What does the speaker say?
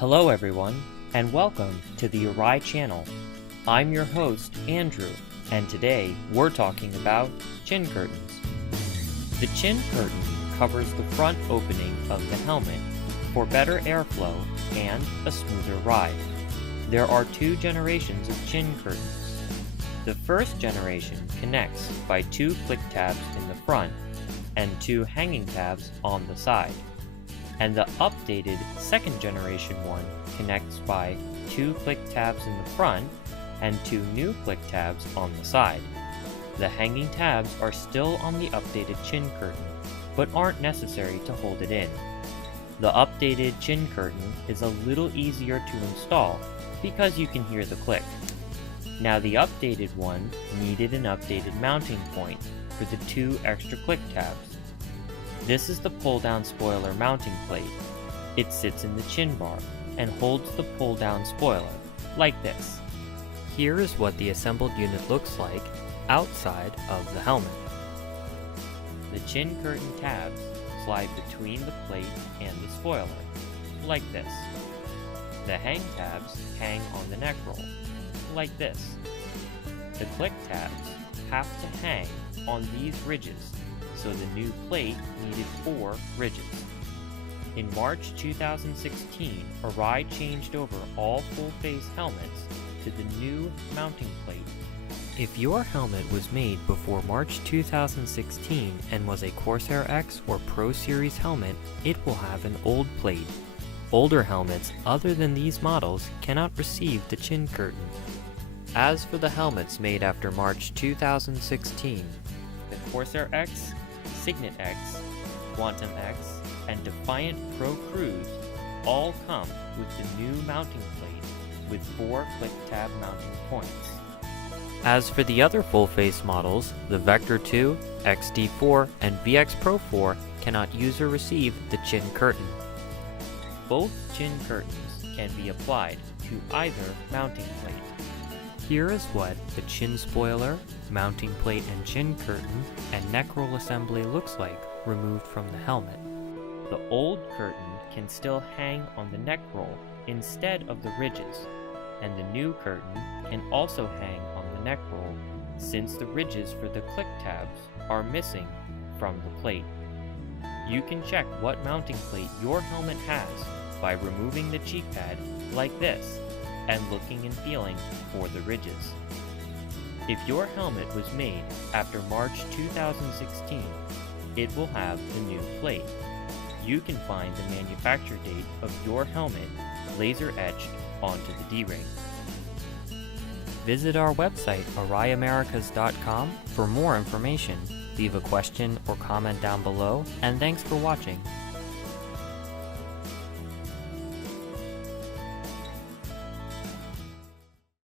Hello everyone, and welcome to the Arai channel. I'm your host, Andrew, and today we're talking about chin curtains. The chin curtain covers the front opening of the helmet for better airflow and a smoother ride. There are two generations of chin curtains. The first generation connects by two click tabs in the front and two hanging tabs on the side. And the updated second generation one connects by two click tabs in the front and two new click tabs on the side. The hanging tabs are still on the updated chin curtain, but aren't necessary to hold it in. The updated chin curtain is a little easier to install because you can hear the click. Now the updated one needed an updated mounting point for the two extra click tabs. This is the pull-down spoiler mounting plate. It sits in the chin bar and holds the pull-down spoiler, like this. Here is what the assembled unit looks like outside of the helmet. The chin curtain tabs slide between the plate and the spoiler, like this. The hang tabs hang on the neck roll, like this. The click tabs have to hang on these ridges, so the new plate needed 4 ridges. In March 2016, Arai changed over all full-face helmets to the new mounting plate. If your helmet was made before March 2016 and was a Corsair-X or Pro Series helmet, it will have an old plate. Older helmets other than these models cannot receive the chin curtain. As for the helmets made after March 2016, the Corsair-X, Signet-X, Quantum-X, and Defiant Pro Cruise all come with the new mounting plate with 4 click tab mounting points. As for the other full-face models, the Vector 2, XD4, and VX Pro 4 cannot use or receive the chin curtain. Both chin curtains can be applied to either mounting plate. Here is what the chin spoiler, mounting plate and chin curtain, and neck roll assembly looks like removed from the helmet. The old curtain can still hang on the neck roll instead of the ridges, and the new curtain can also hang on the neck roll since the ridges for the click tabs are missing from the plate. You can check what mounting plate your helmet has by removing the cheek pad like this and looking and feeling for the ridges. If your helmet was made after March 2016, it will have the new plate. You can find the manufacture date of your helmet laser etched onto the D-ring. Visit our website araiamericas.com for more information. Leave a question or comment down below, and thanks for watching.